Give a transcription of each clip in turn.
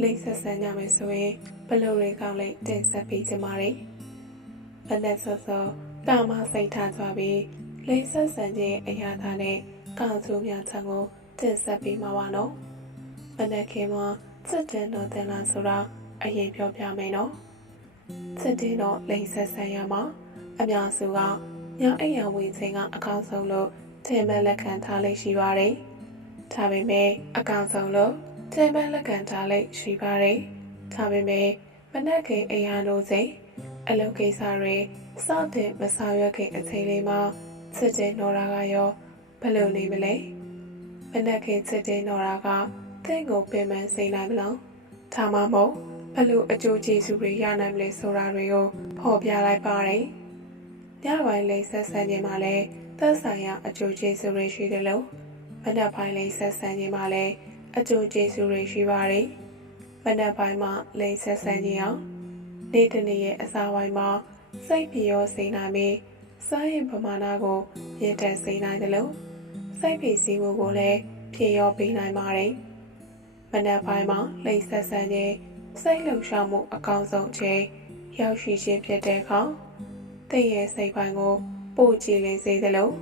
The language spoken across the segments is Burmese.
လိမ့်ဆက်ဆန်းကြမယ်ဆိုရင်ဘလို့တွေကောင်းလိမ့်တင်ဆက်ပေးကြပါမယ်။မနက်စောစောတာမစိတ်ထားကြပြီးလိမ့်ဆက်ဆန်းခြင်းအရာသားနဲ့ကောင်းကျိုးများချံကိုတင်ဆက်ပေးမှာပါနော်။မနက်ခင်းမှာစစ်တင်တော်တင်လာဆိုတော့အရင်ပြောပြမယ်နော်။စစ်တင်တော်လိမ့်ဆက်ဆန်းရမှာအများစုကညအိယာဝင်ခြင်းကအကောင်းဆုံးလို့ထင်မဲ့လက်ခံထားလိမ့်ရှိပါတယ်။ဒါပေမဲ့အကောင်ဆုံးလို့ တေမန်လက်ကန်ထားလိုက်ရှိပါတယ်။ဒါပေမဲ့မနက်ခင်းအိယာတို့စိအလုပ်ကိစ္စတွေစတဲ့မဆောင်ရွက်ခင်အချိန်လေးမှာစစ်တဲ့နော်ရာကရောဘယ်လိုနေမလဲ။မနက်ခင်းစစ်တဲ့နော်ရာကတင့်ကိုပြင်မှန်စိနိုင်မလို့ဒါမှမဟုတ်ဘယ်လိုအကျိုးကျေးဇူးတွေရနိုင်မလဲဆိုတာတွေကိုဖော်ပြလိုက်ပါတယ်။ညပိုင်းလေးဆက်ဆန်းခြင်းမှာလည်းသက်ဆိုင်ရာအကျိုးကျေးဇူးတွေရှိတယ်လို့မနက်ပိုင်းလိမ့်ဆက်ဆန်းခြင်းမှာလည်း အကျိုးကျေးဇူးတွေရှိပါတယ်။မနက်ပိုင်းမှာလိမ့်ဆက်ဆန်းခြင်းအောင်နေ့တစ်နေ့ရဲ့အစာပိုင်းမှာစိတ်ပြေရောစိတ်နိုင်ပြီးစားရင်ပမာဏကိုမြင့်တက်စေနိုင်တယ်လို့စိတ်ပြေစီမှုကိုလည်းပြေရောပေးနိုင်ပါတယ်။မနက်ပိုင်းမှာလိမ့်ဆက်ဆန်းခြင်းစိတ်လှုပ်ရှားမှုအကောင်းဆုံးအချိန်ရောက်ရှိခြင်းဖြစ်တဲ့အခါတည့်ရဲ့စိတ်ပိုင်းကိုပို့ကြည့်လင်းစေတယ်လို့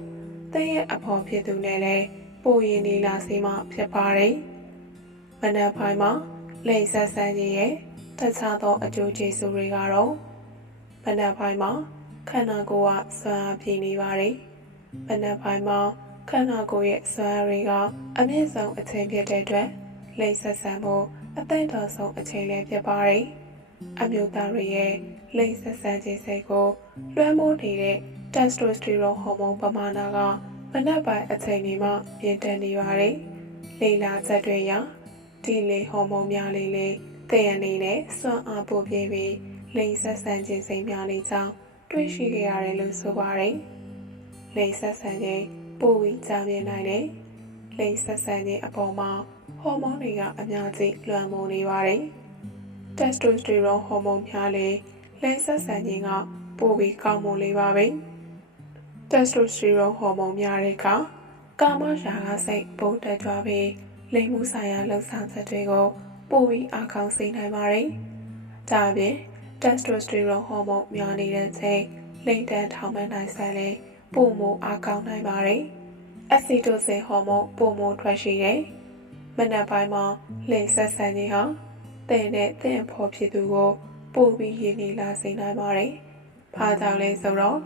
တည့်ရဲ့အဖော်ဖြစ်သူနဲ့လည်းပိုရင်နေလာစေမှဖြစ်ပါတယ်။ မနက်ပိုင်းမှာလိမ့်ဆက်ဆန်းခြင်းရဲ့တခြားသောအကျိုးကျေးဇူးတွေကတော့မနက်ပိုင်းမှာခန္ဓာကိုယ်ကဆွမ်းအားပြည့်နေပါတယ်။မနက်ပိုင်းမှာခန္ဓာကိုယ်ရဲ့ဆွမ်းအားတွေကအမြင့်ဆုံးအချိန်ဖြစ်တဲ့အတွက်လိမ့်ဆက်ဆန်းဖို့အသိတော်ဆုံးအချိန်လည်းဖြစ်ပါတယ်။အမျိုးသားတွေရဲ့လိမ့်ဆက်ဆန်းခြင်းစိတ်ကိုလွှမ်းမိုးနေတဲ့ testosterone ဟော်မုန်းပမာဏကမနက်ပိုင်းအချိန်ဒီမှမြင့်တက်နေပါတယ်။လေလာချက်တွေရ ဒီလေဟော်မုန်းများလေးလေးတည့်ရနေနဲ့စွမ်းအားပိုပြည့်ပြီးလိမ်ဆက်ဆန်းခြင်းစိမ်များနေကြောင်းတွေ့ရှိခဲ့ရတယ်လို့ဆိုပါတယ်။လိမ်ဆက်ဆန်းခြင်းပိုပြီးကြာမြင့်နိုင်တယ်။လိမ်ဆက်ဆန်းခြင်းအပေါ်မှာဟော်မုန်းတွေကအများကြီးလွှမ်းမိုးနေပါတယ်။ testosterone ဟော်မုန်းများလေးလိမ်ဆက်ဆန်းခြင်းကပိုပြီးကောင်းမွန်လေးပါပဲ။ testosterone ဟော်မုန်းများတဲ့အခါကာမရာဂစိတ်ပိုတက်ကြွပြီး လိမ်မှုဆိုင်ရာလှုပ်ဆောင်ချက်တွေကိုပိုပြီးအားကောင်းစေနိုင်ပါတယ်။ဒါအပြင် testosterone ဟော်မုန်းများနေတဲ့ချိန်လိမ်တန်းထောင်မှန်နိုင်ဆိုင်လေပိုမိုအားကောင်းနိုင်ပါတယ်။ oxytocin ဟော်မုန်းပိုမိုထွက်ရှိတယ်။မနက်ပိုင်းမှာလိမ်ဆက်ဆန်းခြင်းဟာတဲ့နဲ့တဲ့ဖို့ဖြစ်သူကိုပိုပြီးရင်းနှီးလာစေနိုင်ပါတယ်။ဘာကြောင့်လဲဆိုတော့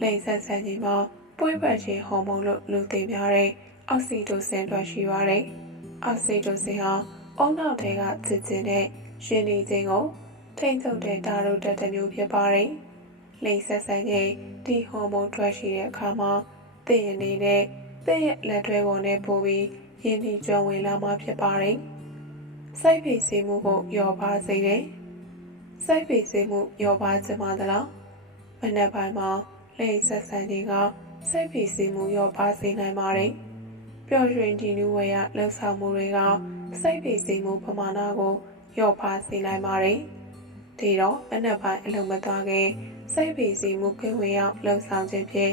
လိမ်ဆက်ဆန်းခြင်းမှာပွေးပတ်ခြင်းဟော်မုန်းလို့လူသိများတဲ့အောက်ဆီတိုဆင်ထွက်ရှိပါတယ်။ အောက်ဆီတိုဆင်ဟာအုံနောက်ထဲကစစ်စစ်နဲ့ရှင်နေခြင်းကိုထိမ့်ချုပ်တဲ့တာရုတက်တစ်မျိုးဖြစ်ပါတယ်။လိမ်ဆက်ဆန်းခြင်းဒီဟော်မုန်းထွက်ရှိတဲ့အခါမှာသင်အနေနဲ့သင်ရဲ့လက်တွဲပေါ်နဲ့ပို့ပြီးရင်းနှီးကြွဝင်လာမှာဖြစ်ပါတယ်။စိတ်ဖိစီးမှုကိုလျော့ပါစေတယ်။စိတ်ဖိစီးမှုလျော့ပါခြင်းမသလား။မနက်ပိုင်းမှာလိမ့်ဆက်ဆန်းခြင်းကစိတ်ဖိစီးမှုရောပါစေနိုင်ပါတယ်။ ပျော်ရွှင်တည်နူးဝေရလှုပ်ဆောင်မှုတွေကစိတ်ဖိစီးမှုပမာဏကိုရောပါစေနိုင်ပါတယ်။ဒီတော့အနက်ပိုင်းအလုံးမသွားခင်စိတ်ဖိစီးမှုကိဝေရောက်လှုပ်ဆောင်ခြင်းဖြင့်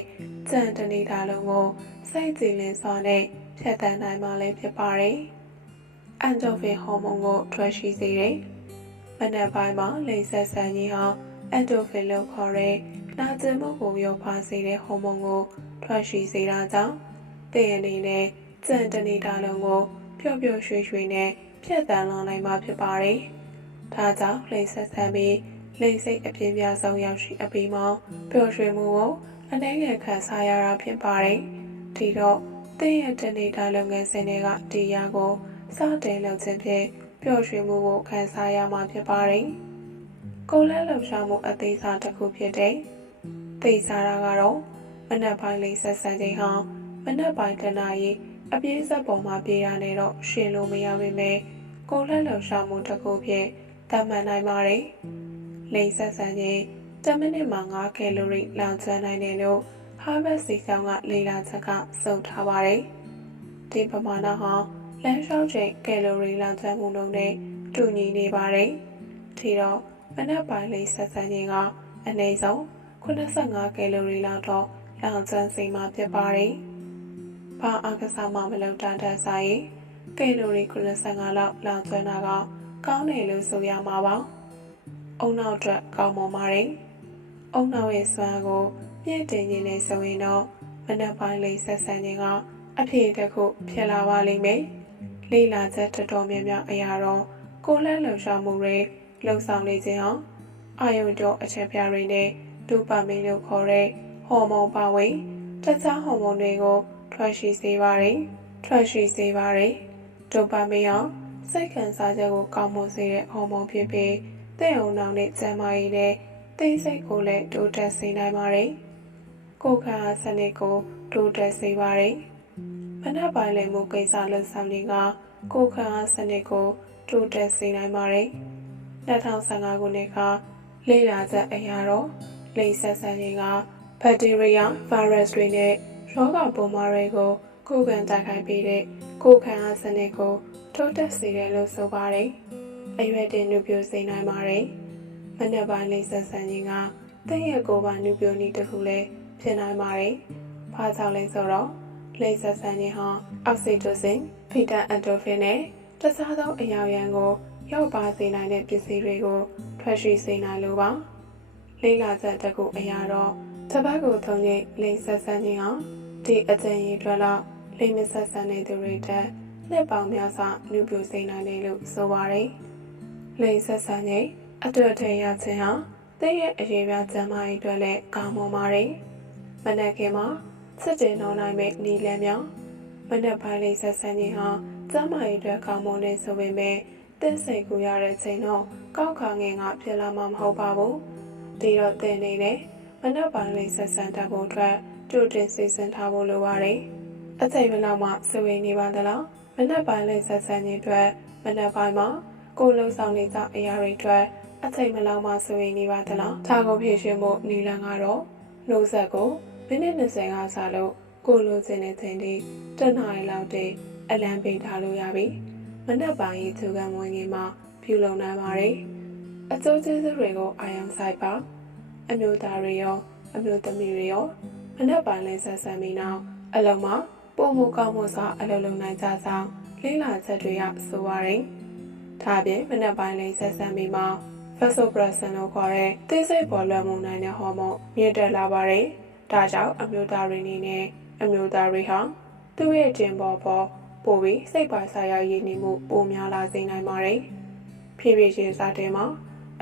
ကြံတနေတာလုံးကိုစိတ်ကြည်လင်စွာနဲ့ဖြတ်တန်းနိုင်မှလည်းဖြစ်ပါတယ်။အန်ဒိုဖင်ဟော်မုန်းကိုထွက်ရှိစေတယ်။မနက်ပိုင်းမှာလိမ့်ဆက်ဆန်းခြင်းဟာအန်ဒိုဖင်လို့ခေါ်တဲ့နာကျင်မှုကိုရောပါစေတဲ့ဟော်မုန်းကိုထွက်ရှိစေတာကြောင့်တည့်ရနေနဲ့ ကြံတနေတာလုံးကိုပျော့ပျော့ရွှေ့ရွှေ့နဲ့ဖြတ်တန်းလာနိုင်မှာဖြစ်ပါတယ်။ဒါကြောင့်လိမ့်ဆက်ဆန်းပြီးလိမ့်စိတ်အပြင်းပြဆုံးရောက်ရှိအပြီးမှာပျော်ရွှင်မှုကိုအနှဲငယ်ခံစားရတာဖြစ်ပါတယ်။ဒီတော့တည့်ရတနေတာလုပ်ငန်းစဉ်တွေကဒီရာကိုစတင်လုပ်ခြင်းဖြင့်ပျော်ရွှင်မှုကိုခံစားရမှာဖြစ်ပါတယ်။ကိုယ်လက်လှုပ်ရှားမှုအသေးစားတစ်ခုဖြစ်တဲ့သိစားတာကတော့မနက်ပိုင်းလေးဆက်ဆန်းခြင်းဟာမနက်ပိုင်းတနာရီ အပြည့်စက်ပေါ်မှာပြေးရနေတော့ရှင်လို့မရပါပဲကိုယ်လက်လှုပ်ရှားမှုတစ်ခုဖြင့်သတ်မှတ်နိုင်ပါတယ်။လိမ်ဆက်ဆန်ခြင်း10မိနစ်မှာ9ကီလိုရီလောင်ကျွမ်းနိုင်တယ်လို့ Harvard စီဆောင်ကလေ့လာချက်ကစုံထားပါတယ်။ဒီပမာဏဟာလမ်းလျှောက်ချိန်ကီလိုရီလောင်ကျွမ်းမှုနှုန်းနဲ့တူညီနေပါတယ်။ဒီတော့မနက်ပိုင်းလေးဆက်ဆန်ခြင်းကအနည်းဆုံး85ကီလိုရီလောက်တော့လောင်ကျွမ်းစေမှာဖြစ်ပါတယ်။ ဘာအကစားမှမလုပ်တာတဲ့ဆိုင်ကီလိုရီ85လောက်လောင်ကျွမ်းတာကကောင်းတယ်လို့ဆိုရမှာပါ။အုံနောက်အတွက်ကောင်းမွန်ပါတယ်။အုံနောက်ရဲ့စွမ်းကိုမြင့်တင်ခြင်းနဲ့ဆိုရင်တော့မနက်ပိုင်းလေးဆက်ဆန်ခြင်းကအဖြစ်တစ်ခုဖြစ်လာပါလိမ့်မယ်။လေးလာချက်တော်တော်များများအရာတော့ကိုယ်လက်လှုပ်ရှားမှုတွေလှုပ်ဆောင်နေခြင်းဟာအာယုံကျော်အချက်ပြားတွေနဲ့ဒိုပါမင်လို့ခေါ်တဲ့ဟော်မုန်းပါဝင်တခြားဟော်မုန်းတွေကို ထွက်ရှိစေပါတယ်။ထွက်ရှိစေပါတယ်။ဒိုပါမင်ဟာစိတ်ခံစားချက်ကိုကောင်းမွန်စေတဲ့ဟော်မုန်းဖြစ်ပြီးတဲ့အောင်နောင်နဲ့ကျန်းမာရေးနဲ့သိစိတ်ကိုလည်းတိုးတက်စေနိုင်ပါတယ်။ကိုယ်ခံအားစနစ်ကိုတိုးတက်စေပါတယ်။မနက်ပိုင်းလည်းမူကိစ္စလှုပ်ဆောင်ခြင်းကကိုယ်ခံအားစနစ်ကိုတိုးတက်စေနိုင်ပါတယ်။2015ခုနှစ်ကလေ့လာချက်အရာတော့လိမ်ဆက်ဆန်ခြင်းကဘက်တီးရီးယားဗိုင်းရပ်စ်တွေနဲ့ ရောဂါပိုးမတွေကိုကိုယ်ခံတိုက်ခိုက်ပေးတဲ့ကိုယ်ခံအားစနစ်ကိုတိုးတက်စေတယ်လို့ဆိုပါတယ်။အရွယ်တင်နုပြစေနိုင်ပါတယ်။မနက်ပိုင်းလိမ်ဆက်ဆန်ခြင်းကတည့်ရဲ့ကိုယ်ပါနုပြနည်းတစ်ခုလည်းဖြစ်နိုင်ပါတယ်။ဘာကြောင့်လဲဆိုတော့လိမ်ဆက်ဆန်ခြင်းဟာအောက်ဆီတိုစင်ဖီတာအန်တိုဖင်နဲ့တခြားသောအရာရန်ကိုရောက်ပါစေနိုင်တဲ့ပစ္စည်းတွေကိုထွက်ရှိစေနိုင်လို့ပါလိမ့်လာချက်တစ်ခုအရာတော့ တပတ်ကိုထုံငိတ်လိမ့်ဆက်ဆန်းခြင်းဟာဒီအကြံရည်အတွက်တော့လိမ့်မဆက်ဆန်းတဲ့သူတွေတက်နှစ်ပေါင်းများစွာနုပြစေနိုင်တယ်လို့ဆိုပါတယ်လိမ့်ဆက်ဆန်းခြင်းအတွက်ထည့်ရခြင်းဟာတည့်ရဲ့အရေးပြကျန်းမာရေးအတွက်လည်းကောင်းမွန်ပါတယ်မနက်ခင်းမှာစစ်တင်တော်နိုင်မဲ့နီလန်းမြောင်မနက်ပိုင်းလေးဆက်ဆန်းခြင်းဟာကျန်းမာရေးအတွက်ကောင်းမွန်တဲ့ဆိုပေမဲ့တင်းစိတ်ကူရတဲ့ချိန်တော့ကောက်ခါငင်ကဖြစ်လာမှာမဟုတ်ပါဘူးဒီတော့တင်နေတယ် မနက်ပိုင်းလေးဆက်ဆန်းတတ်ဖို့အတွက်ကြိုတင်စီစဉ်ထားဖို့လိုပါတယ်အချိန်မလောက်မှစဝေးနေပါသလားမနက်ပိုင်းလေးဆက်ဆန်းခြင်းအတွက်မနက်ပိုင်းမှာကိုယ်လုံးဆောင်နေကြအရာတွေအတွက်အချိန်မလောက်မှစဝေးနေပါသလားဒါကိုဖြည့်ရှင်ဖို့နီလန်ကတော့နှုတ်ဆက်ကိုမိနစ်20ကစားလို့ကိုလိုချင်တဲ့ချိန်ထိတနားရီလောက်တည်းအလံပေးထားလို့ရပြီမနက်ပိုင်းရေသူကမဝင်ခင်မှာပြုလုပ်နိုင်ပါတယ်အကျိုးကျေးဇူးတွေကိုအာရုံစိုက်ပါ အမျိုးသားတွေရောအမျိုးသမီးတွေရောမနက်ပိုင်းလဲဆက်ဆံပြီးနောက်အလုံးမှာပုံမှုကောင်းမှုစွာအလုပ်လုပ်နိုင်ကြဆောင်လေးလာချက်တွေကဆိုပါတယ်ဒါအပြင်မနက်ပိုင်းလဲဆက်ဆံပြီးမှ vasopressin လို့ခေါ်တဲ့သိစိတ်ပေါ်လွှမ်းမှုနိုင်တဲ့ဟော်မုန်းမြင့်တက်လာပါတယ်ဒါကြောင့်အမျိုးသားတွေအနေနဲ့အမျိုးသားတွေဟာသူ့ရဲ့တင်ပေါ်ပေါ်ပိုပြီးစိတ်ပါဆိုင်ရာရည်နေမှုပိုများလာစေနိုင်ပါတယ်။ဖြည်းဖြည်းချင်းစားတဲ့မှာ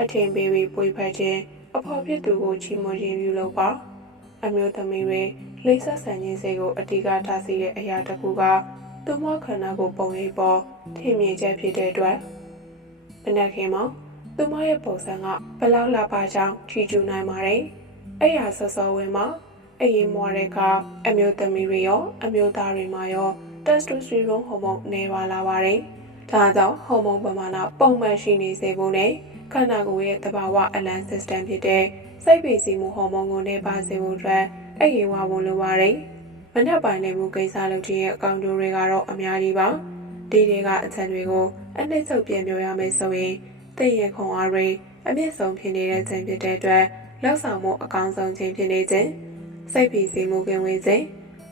အထင်ပေးပြီးပွေဖက်ခြင်း အဖော်ဖြစ်သူကိုချီးမွမ်းခြင်းပြုလုပ်ပါအမျိုးသမီးတွေလိမ့်ဆက်ဆန်ခြင်းစိတ်ကိုအတိကထားစေတဲ့အရာတစ်ခုကသူမခန္ဓာကိုပုံရိပ်ပေါ်ထင်မြင်ချက်ဖြစ်တဲ့အတွက်မနက်ခင်းမှာသူမရဲ့ပုံစံကဘလောက်လာပါကြောင်းကြည့်ကျူနိုင်ပါတယ်။အဲ့ရဆော့ဆော့ဝင်မှာအရင်မွားတဲ့ကအမျိုးသမီးတွေရောအမျိုးသားတွေမှာရောတက်စတိုစတီရွန်ဟော်မုန်းနည်းပါလာပါတယ်။ဒါကြောင့်ဟော်မုန်းပမာဏပုံမှန်ရှိနေစေဖို့နဲ့ ခန္ဓာကိုယ်ရဲ့သဘာဝအလံ system ဖြစ်တဲ့စိတ်ပိစီမှုဟော်မုန်းကိုနေပါစေဖို့အတွက်အရေးဝဝင်လိုပါတယ်။မနက်ပိုင်းနေမှုကိစ္စလုပ်ခြင်းရဲ့အကောင့်တွေကတော့အများကြီးပါ။ဒီတွေကအချက်တွေကိုအနည်းဆုံးပြန်ပြောရမယ်ဆိုရင်တည့်ရခွန်အားတွေအမြင့်ဆုံးဖြစ်နေတဲ့ချိန်ဖြစ်တဲ့အတွက်လောက်ဆောင်မှုအကောင်းဆုံးချိန်ဖြစ်နေခြင်းစိတ်ဖိစီးမှုကင်းဝေးခြင်း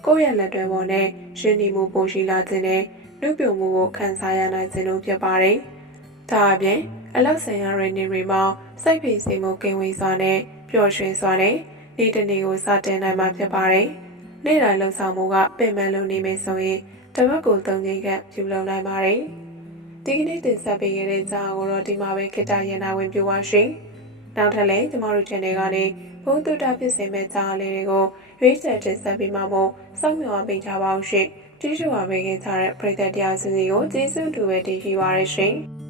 ကိုယ့်ရဲ့လက်တွဲပေါ်နဲ့ရှင်းနေမှုပိုရှိလာခြင်းနဲ့နှုတ်ပြမှုကိုခံစားရနိုင်ခြင်းလို့ဖြစ်ပါတယ်။ဒါအပြင် အလောက်ဆိုင်ရာတွေနေတွေမှာစိတ်ဖိစီးမှုကင်းဝေးစွာနဲ့ပျော်ရွှင်စွာနဲ့ဒီတနေ့ကိုစတင်နိုင်မှာဖြစ်ပါတယ်။နေ့တိုင်းလှုပ်ဆောင်မှုကပင်ပန်းလို့နေမယ်ဆိုရင်တပတ်ကို၃ချိန်ကပြုလုပ်နိုင်ပါတယ်။ဒီကနေ့တင်ဆက်ပေးခဲ့တဲ့ကြောင်းကိုတော့ဒီမှာပဲခေတ္တရန်နာဝင်ပြပါရှင်။နောက်ထပ်လည်းကျမတို့ channel ကနေဘုံတုတဖြစ်စေမဲ့ကြားလေးတွေကိုရွေးချယ်တင်ဆက်ပေးမှာမို့စောင့်မျှော်ပေးကြပါဦးရှင်။ကျေးဇူးပါပေးခင်ကြတဲ့ပရိသတ်တရားစီစီကိုကျေးဇူးတူပဲတင်ရှိပါရရှင်။